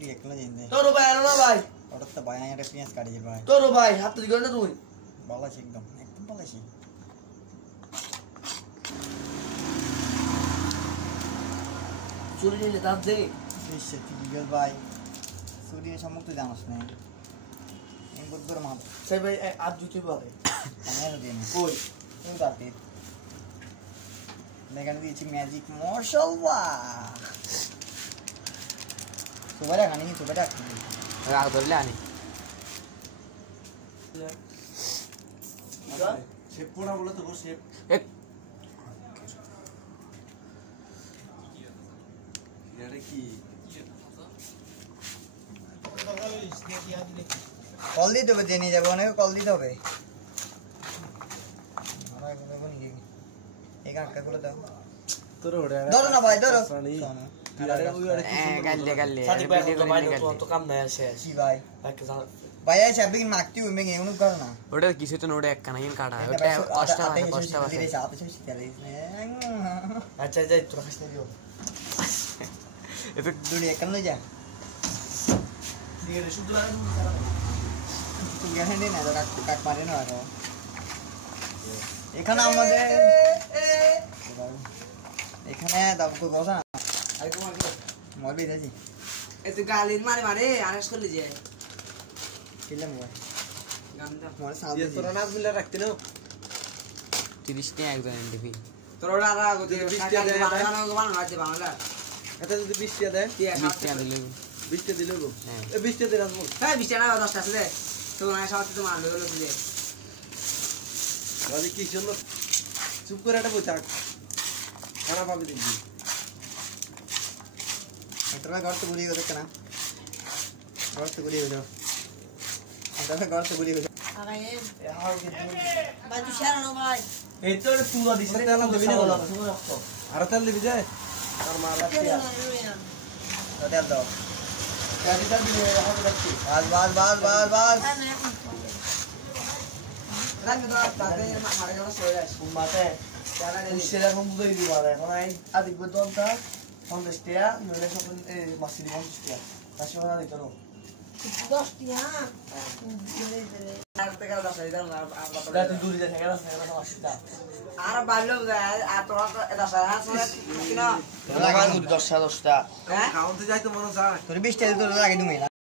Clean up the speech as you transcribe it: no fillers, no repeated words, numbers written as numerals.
দুটি একলা জিন্দে তোর ভাই আনো না ভাই ওটা তো ভাই একটা পেঁয়াজ কাটি দে ভাই তোর ভাই হাত তুই করে না তুই ভালো আছে একদম ভালো আছে চুরি নিলে দাঁত দে সে ঠিক ভাই সুরিয়ে সম্মুখ জানাস না এই বুদ্ধর মাপ সেই ভাই আজ জুতি বলে আমার দিন কই এই বাতি মেগান দিয়েছি ম্যাজিক মাশাআল্লাহ সুবারা খানি সুবারা রাগ ধরলে আনি শেপ পোড়া বলে তো শেপ এক এটা কি কল দিতে হবে জেনে যাবো অনেক কল দিতে হবে এই কাকা করে দাও তোর ওরে ধরো না ভাই ধরো গালে সাথী ভাই তো ভাই তো কাম নাই আছে কি ভাই একটা ভাই আছে আপনি মারতে হবে মেগে এমন করো না ওটা কিছু তো নোড়ে এক কানাইন কাটা ওটা কষ্ট আছে আচ্ছা যাই তোর কাছে দিও এফেক্ট দুটি একান লই যা দিয়ে শুধু আর তুমি গেলে না তো কাট মারে না আরো এখানে আমাদের এখানে দাবকো কথা আই তোমার কি মরবি দাজি এত গালিন মারে মারে আরেস করলি যে কিলাম ভাই গানটা মোর সাউন্ড দিয়ে তোর নাচ মিলে রাখতে নাও 30 টা একজন এনডিপি তোর ওটা আর আগে দিয়ে 20 টা দেয় বানানো আছে বাংলা এটা যদি 20 টা দেয় 20 টা দিলে 20 টা দিলে গো হ্যাঁ এ 20 টা দিন আসবো হ্যাঁ 20 টাকা 10 টা আছে দে তো না সাথে তো মারবে হলো দিলে রাজি কি জন্য চুপ করে এটা বই থাক খানা পাবি দেখবি এটা ঘর তো গুলি হতে না ঘর তো গুলি হলো এটা ঘর তো গুলি হলো এ হাও কে ভাই তুই শেয়ার আনো ভাই এই তো তুলা দিছ তেল দিবি না বলা আর তেল দিবি যায় আর মারা তেল দাও গাড়ি তেল দিবি হাতে রাখছি বাস রাখবে তো তাতে মারে গেল সরে যাস মাতে তারা নেই সেটা এখন বুঝাই দিব আর এখন আই আদিক বদলটা 50 টাকা নইলে সব এই মাসি দিব 50 টাকা তার সঙ্গে দিত না 10 টিয়া আর টাকা 10 দিলাম এটা তুই দূরে থেকে গেল না অসুবিধা আর বাইলো আর তোরা তো এটা সারা সরে কিনা লাগা দূরে 10 টা হ্যাঁ কাউন্টে যাইতো মনে যায় তোর 20 টাকা তোর লাগে তুমি